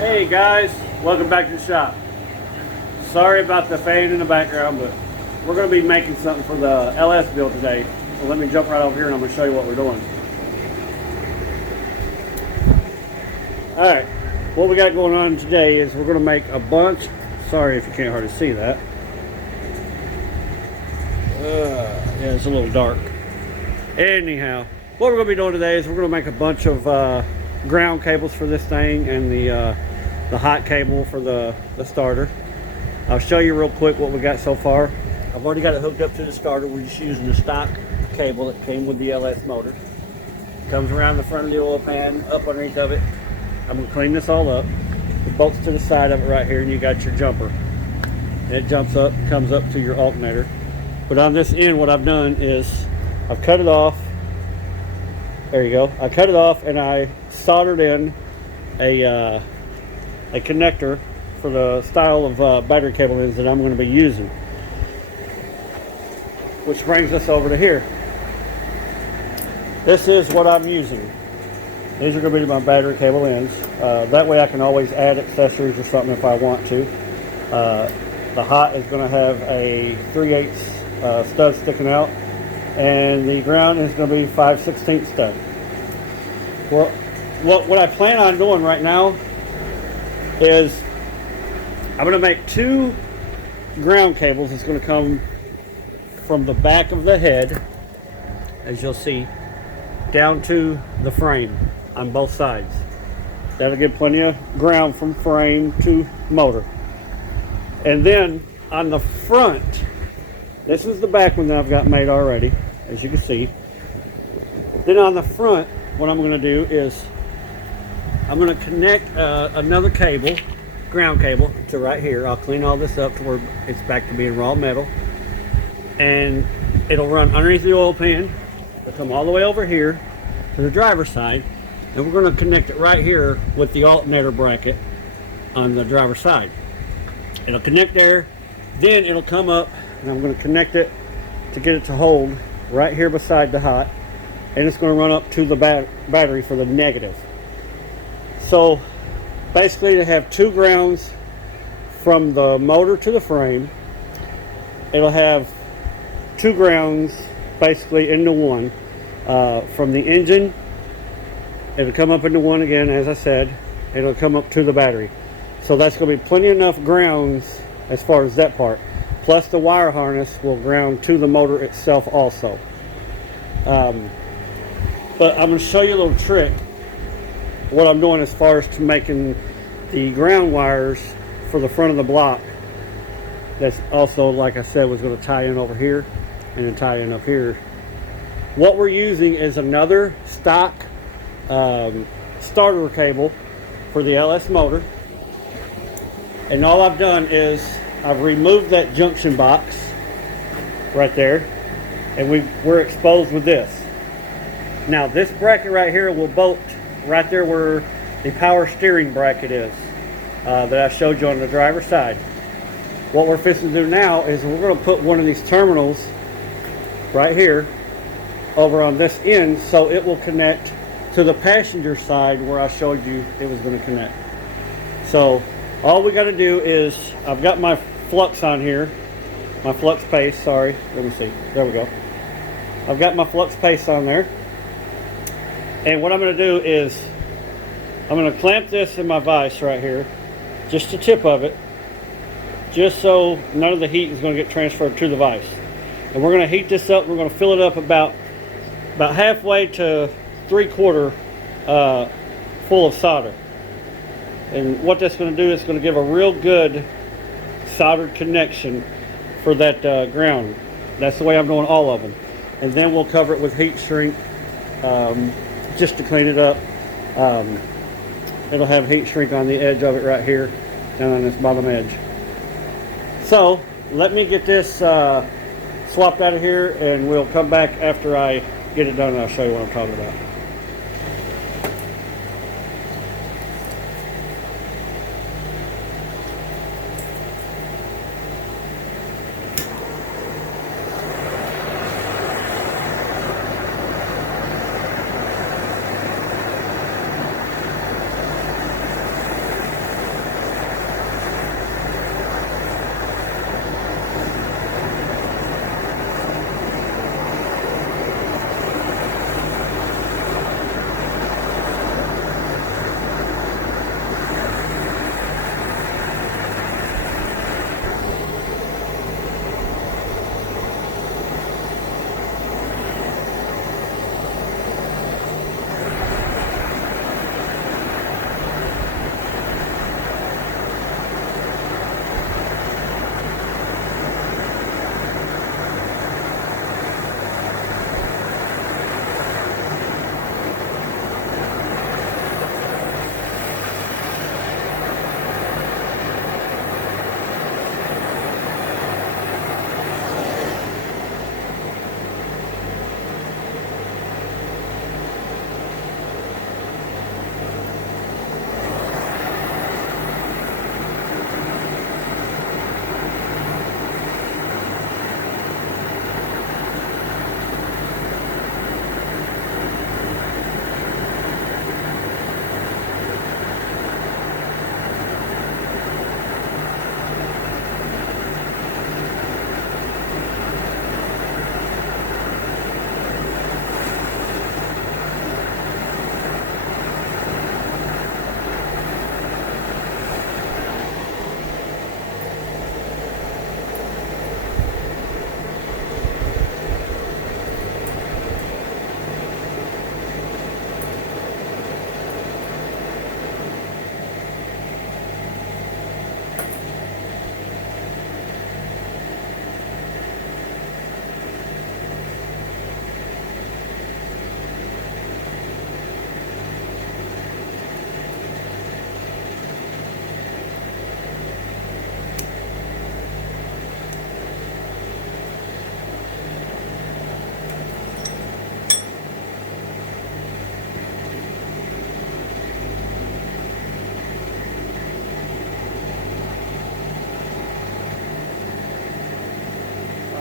Hey guys, welcome back to the shop. Sorry about the fan in the background, but we're going to be making something for the LS build today. So let me jump right over here and I'm going to show you what we're doing. Alright, what we got going on today is we're going to make a bunch, sorry if you can't hardly see that. Yeah, it's a little dark. Anyhow, what we're going to be doing today is we're going to make a bunch of ground cables for this thing and the hot cable for the starter. I'll show you real quick what we got so far. I've already got it hooked up to the starter. We're just using the stock cable that came with the LS motor. It comes around the front of the oil pan, up underneath of it. I'm going to clean this all up. It bolts to the side of it right here, and you got your jumper. And it jumps up, comes up to your alternator. But on this end, what I've done is I've cut it off. There you go. I cut it off and I soldered in a connector for the style of battery cable ends that I'm going to be using. Which brings us over to here. This is what I'm using. These are going to be my battery cable ends. That way I can always add accessories or something if I want to. The hot is going to have a 3/8 stud sticking out, and the ground is going to be 5/16 stud. Well, what I plan on doing right now is I'm going to make two ground cables. It's going to come from the back of the head, as you'll see, down to the frame on both sides. That'll give plenty of ground from frame to motor. And then on the front, this is the back one that I've got made already, as you can see. Then on the front, what I'm going to do is I'm going to connect another cable, ground cable, to right here. I'll clean all this up to where it's back to being raw metal. And it'll run underneath the oil pan. It'll come all the way over here to the driver's side. And we're going to connect it right here with the alternator bracket on the driver's side. It'll connect there, then it'll come up, and I'm going to connect it to get it to hold right here beside the hot, and it's going to run up to the battery for the negative. So basically to have two grounds from the motor to the frame, it'll have two grounds basically into one. From the engine, it'll come up into one again, as I said. It'll come up to the battery. So that's going to be plenty enough grounds as far as that part. Plus the wire harness will ground to the motor itself also. But I'm going to show you a little trick. What I'm doing as far as to making the ground wires for the front of the block. That's also, like I said, was going to tie in over here and then tie in up here. What we're using is another stock starter cable for the LS motor. And all I've done is I've removed that junction box right there, and we're exposed with this. Now this bracket right here will bolt right there where the power steering bracket is that I showed you on the driver's side. What we're fixing to do now is we're going to put one of these terminals right here over on this end, so it will connect to the passenger side where I showed you it was going to connect. So all we got to do is, I've got my flux on here, my flux paste, sorry, let me see, there we go. I've got my flux paste on there, and what I'm going to do is I'm going to clamp this in my vise right here, just the tip of it, just so none of the heat is going to get transferred to the vise. And we're going to heat this up. We're going to fill it up about halfway to 3/4 full of solder. And what that's going to do is going to give a real good soldered connection for that ground. That's the way I'm doing all of them. And then we'll cover it with heat shrink just to clean it up. It'll have heat shrink on the edge of it right here, down on this bottom edge. So let me get this swapped out of here, and we'll come back after I get it done and I'll show you what I'm talking about.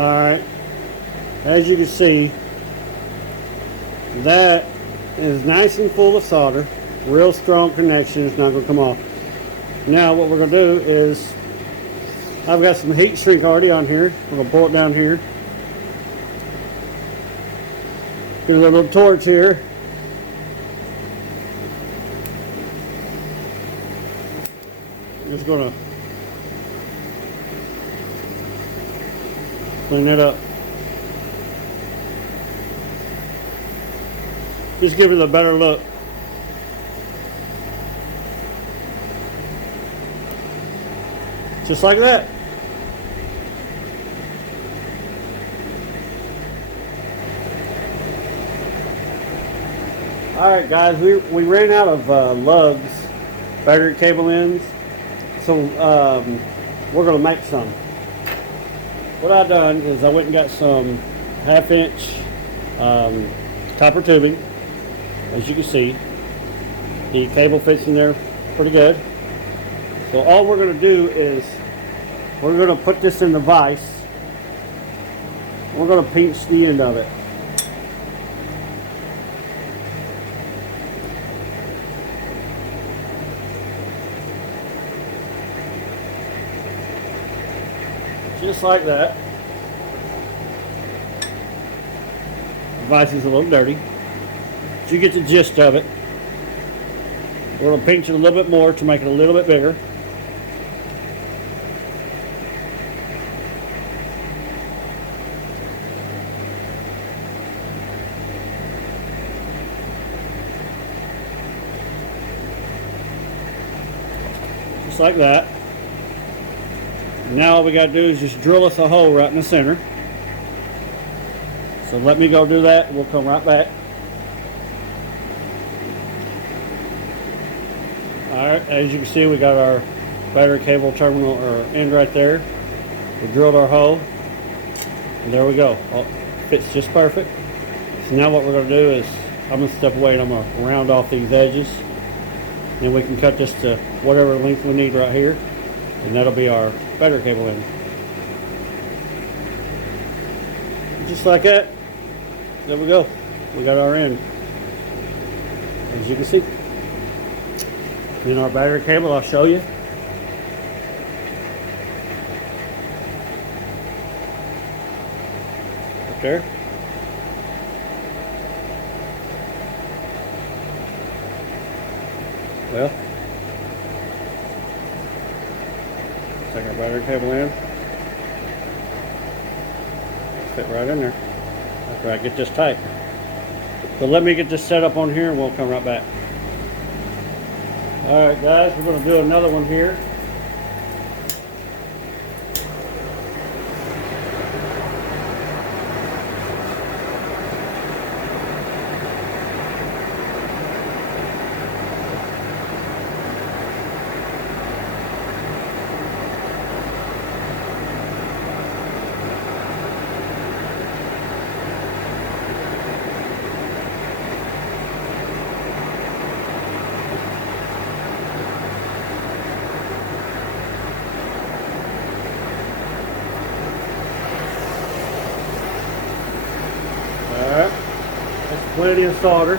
Alright, as you can see, that is nice and full of solder. Real strong connection, it's not going to come off. Now what we're going to do is, I've got some heat shrink already on here. We're going to pour it down here. Get a little torch here. Just going to clean that up. Just give it a better look. Just like that. Alright guys, we ran out of lugs, battery cable ends, so we're going to make some. What I've done is I went and got some 1/2 inch copper tubing. As you can see, the cable fits in there pretty good. So all we're going to do is we're going to put this in the vise. We're going to pinch the end of it. Just like that. The vise is a little dirty. So you get the gist of it. We're going to pinch it a little bit more to make it a little bit bigger. Just like that. Now all we got to do is just drill us a hole right in the center. So let me go do that and we'll come right back. Alright, as you can see, we got our battery cable terminal or end right there. We drilled our hole and there we go. Oh, fits just perfect. So now what we're going to do is I'm going to step away and I'm going to round off these edges. Then we can cut this to whatever length we need right here. And that'll be our battery cable end. Just like that. There we go. We got our end. As you can see. Then our battery cable, I'll show you. Right there. Well, take our battery cable in. Fit right in there. After I get this tight. So let me get this set up on here and we'll come right back. Alright guys, we're going to do another one here. Alright, that's plenty of solder.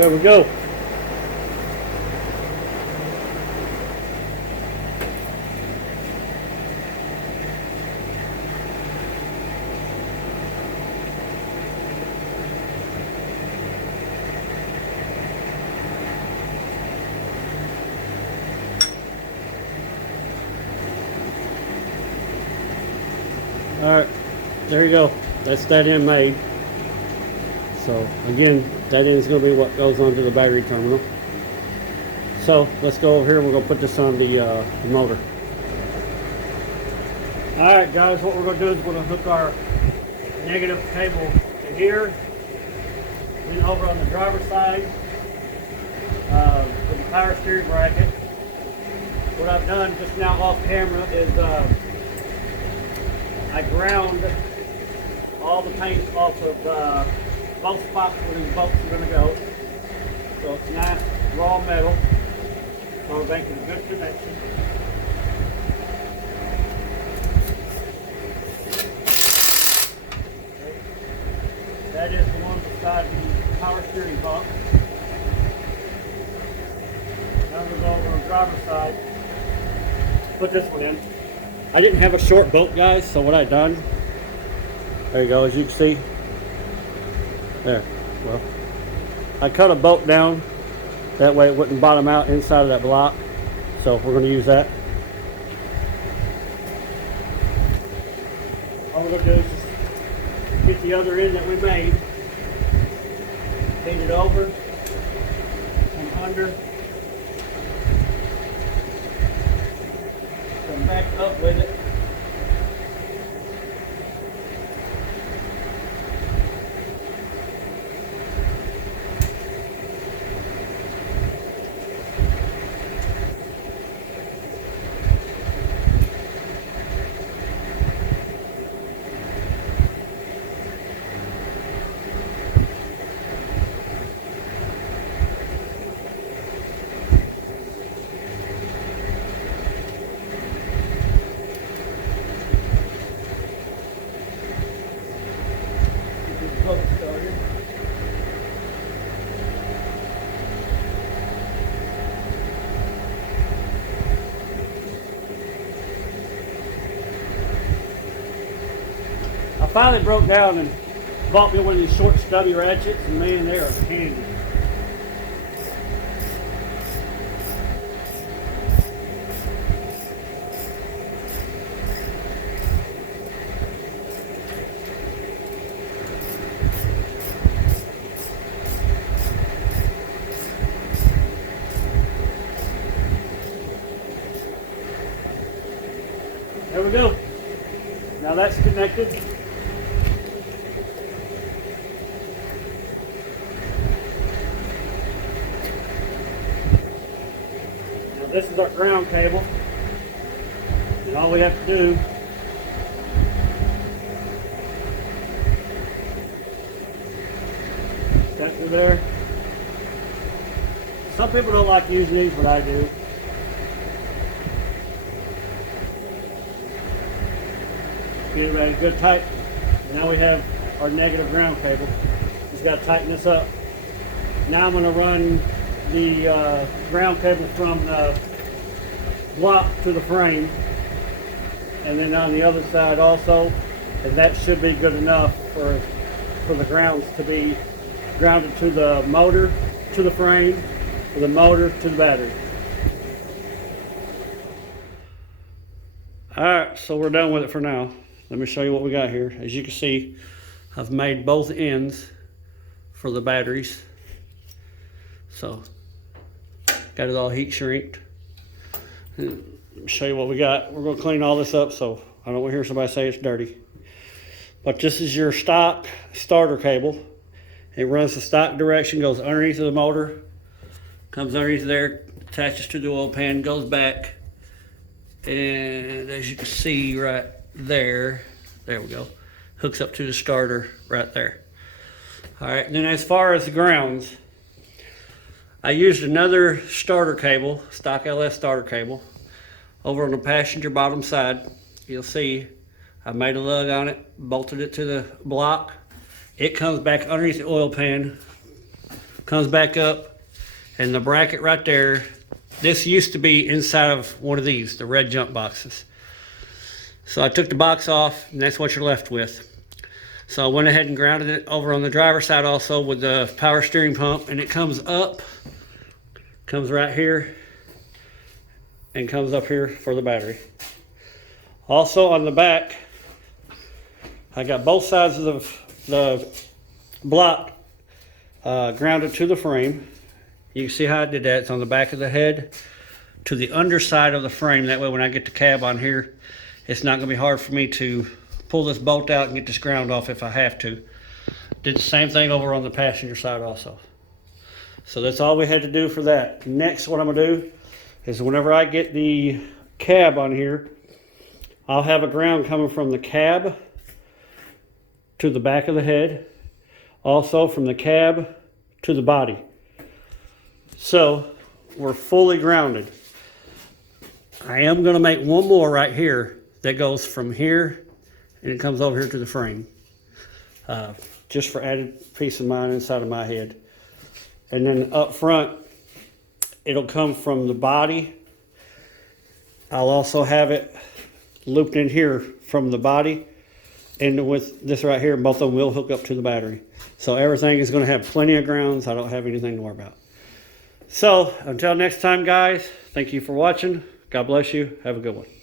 There we go. Alright, there you go. That's that end made. So again, that end is going to be what goes onto the battery terminal. So let's go over here and we're going to put this on the motor. Alright guys, what we're going to do is we're going to hook our negative cable to here. Then over on the driver's side with the power steering bracket. What I've done just now off camera is I ground all the paint off of both spots where these bolts are going to go. So it's nice raw metal. So we're making a good connection. Okay. That is the one beside the power steering pump. Now we'll go over on the driver's side. Put this one in. I didn't have a short bolt, guys, so what I done, there you go, as you can see, there, well, I cut a bolt down, that way it wouldn't bottom out inside of that block, so we're going to use that. All we're going to do is just get the other end that we made, feed it over, and under, come back up with it. Started. I finally broke down and bought me one of these short stubby ratchets, and man, they are handy. There we go. Now that's connected. Now this is our ground cable. And all we have to do cut through there. Some people don't like using these, but I do. Get it ready, good tight. Now we have our negative ground cable. Just got to tighten this up. Now I'm going to run the ground cable from the block to the frame, and then on the other side also, and that should be good enough for the grounds to be grounded to the motor, to the frame, to the motor, to the battery. Alright, so we're done with it for now. Let me show you what we got here. As you can see, I've made both ends for the batteries. So, got it all heat shrinked. Let me show you what we got. We're going to clean all this up so I don't want to hear somebody say it's dirty. But this is your stock starter cable. It runs the stock direction, goes underneath of the motor, comes underneath there, attaches to the oil pan, goes back, and as you can see right there we go, hooks up to the starter right there. All right, and then as far as the grounds, I used another starter cable, stock LS starter cable, over on the passenger bottom side. You'll see I made a lug on it, bolted it to the block. It comes back underneath the oil pan, comes back up, and the bracket right there, this used to be inside of one of these, the red jump boxes. So I took the box off, and that's what you're left with. So I went ahead and grounded it over on the driver's side also with the power steering pump, and it comes up, comes right here, and comes up here for the battery. Also on the back, I got both sides of the block grounded to the frame. You can see how I did that. It's on the back of the head to the underside of the frame. That way when I get the cab on here, it's not going to be hard for me to pull this bolt out and get this ground off if I have to. Did the same thing over on the passenger side also. So that's all we had to do for that. Next, what I'm going to do is whenever I get the cab on here, I'll have a ground coming from the cab to the back of the head, also from the cab to the body. So we're fully grounded. I am going to make one more right here that goes from here and it comes over here to the frame, just for added peace of mind inside of my head. And then up front, it'll come from the body. I'll also have it looped in here from the body, and with this right here, both of them will hook up to the battery. So everything is going to have plenty of grounds. I don't have anything to worry about. So until next time, guys, thank you for watching. God bless you. Have a good one.